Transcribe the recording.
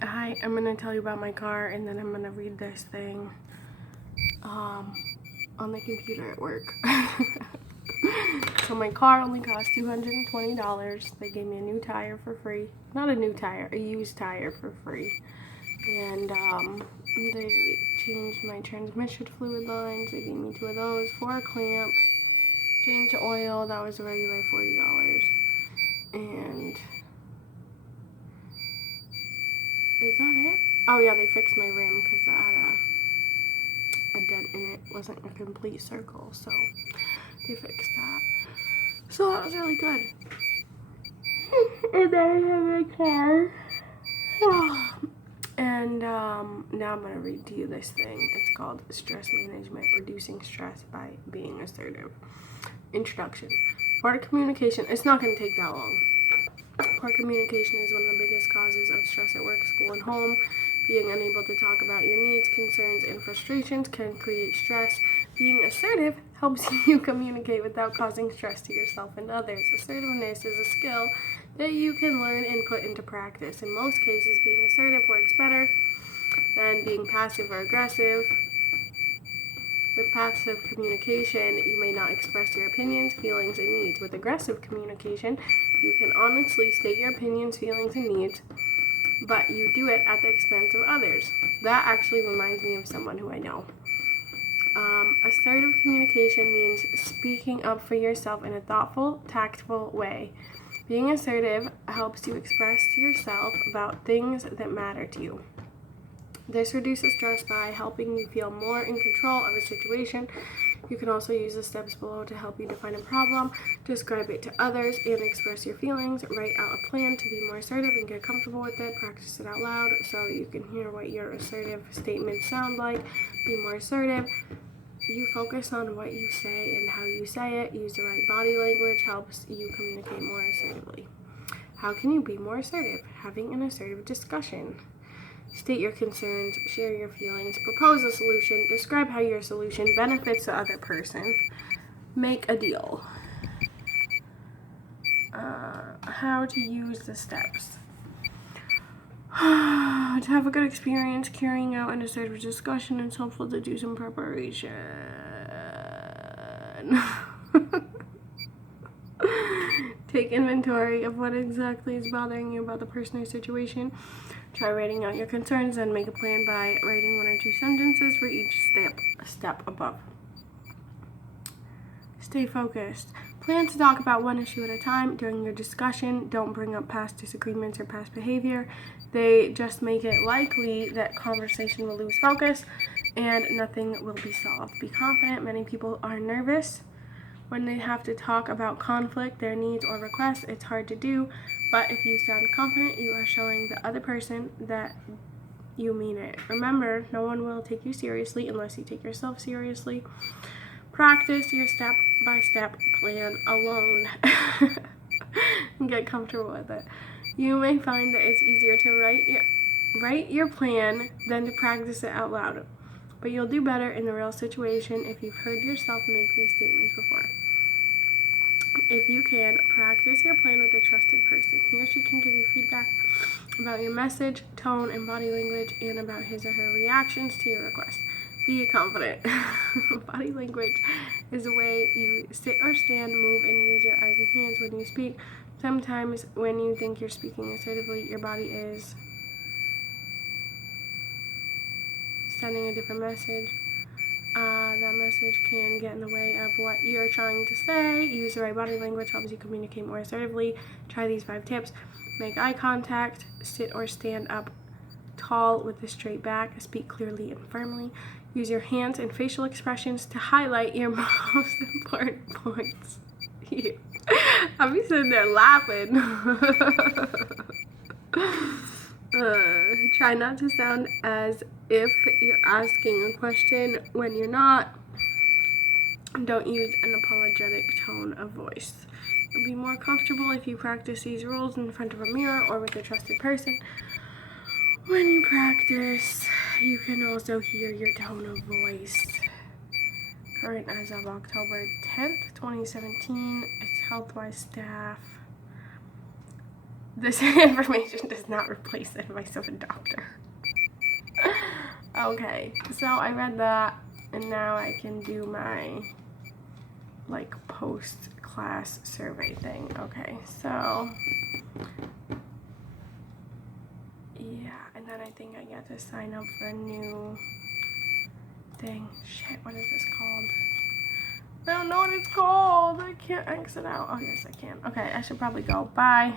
Hi, I'm gonna tell you about my car and then I'm gonna read this thing on the computer at work. So my car only cost $220. They gave me a new tire for free. Not a new tire, a used tire for free. And they changed my transmission fluid lines. They gave me 2 of those, 4 clamps, changed the oil. That was a regular $40. And is that it? Oh yeah, they fixed my rim because I had a dent in it. Wasn't a complete circle, so they fixed that. So that was really good. And then I have my car. And now I'm going to read to you this thing. It's called Stress Management, Reducing Stress by Being Assertive. Introduction. Poor communication. It's not going to take that long. Poor communication is one of the biggest causes of stress at work, school, and home. Being unable to talk about your needs, concerns, and frustrations can create stress. Being assertive helps you communicate without causing stress to yourself and others. Assertiveness is a skill that you can learn and put into practice. In most cases, being assertive works better than being passive or aggressive. With passive communication, you may not express your opinions, feelings, and needs. With aggressive communication, you can honestly state your opinions, feelings, and needs, but you do it at the expense of others. That actually reminds me of someone who I know. Assertive communication means speaking up for yourself in a thoughtful, tactful way. Being assertive helps you express to yourself about things that matter to you. This reduces stress by helping you feel more in control of a situation. You can also use the steps below to help you define a problem, describe it to others, and express your feelings. Write out a plan to be more assertive and get comfortable with it. Practice it out loud so you can hear what your assertive statements sound like. Be more assertive. You focus on what you say and how you say it. Use the right body language helps you communicate more assertively. How can you be more assertive? Having an assertive discussion. State your concerns, share your feelings, propose a solution, describe how your solution benefits the other person, make a deal. How to use the steps. To have a good experience carrying out an assertive discussion, it's helpful to do some preparation. Take inventory of what exactly is bothering you about the person or situation. Try writing out your concerns and make a plan by writing 1 or 2 sentences for each step above. Stay focused. Plan to talk about one issue at a time during your discussion. Don't bring up past disagreements or past behavior. They just make it likely that conversation will lose focus and nothing will be solved. Be confident. Many people are nervous when they have to talk about conflict, their needs, or requests. It's hard to do, but if you sound confident, you are showing the other person that you mean it. Remember, no one will take you seriously unless you take yourself seriously. Practice your step-by-step plan alone and get comfortable with it. You may find that it's easier to write your plan than to practice it out loud, but you'll do better in the real situation if you've heard yourself make these statements before. If you can, practice your plan with a trusted person. He or she can give you feedback about your message, tone, and body language, and about his or her reactions to your request. Be confident. Body language is the way you sit or stand, move, and use your eyes and hands when you speak. Sometimes when you think you're speaking assertively, your body is sending a different message. That message can get in the way of what you're trying to say. Use the right body language helps you communicate more assertively. Try these 5 tips. Make eye contact. Sit or stand up tall with a straight back. Speak clearly and firmly. Use your hands and facial expressions to highlight your most important points. I'll be sitting there laughing. Try not to sound as if you're asking a question when you're not. Don't use an apologetic tone of voice. You'll be more comfortable if you practice these rules in front of a mirror or with a trusted person. When you practice, you can also hear your tone of voice. Current as of October 10th, 2017. It's Healthwise staff. This information does not replace the advice of a doctor. Okay, so I read that, and now I can do my like post-class survey thing. Okay, so yeah, and then I think I get to sign up for a new thing. Shit, what is this called? I don't know what it's called. I can't exit out. Oh yes, I can. Okay, I should probably go. Bye.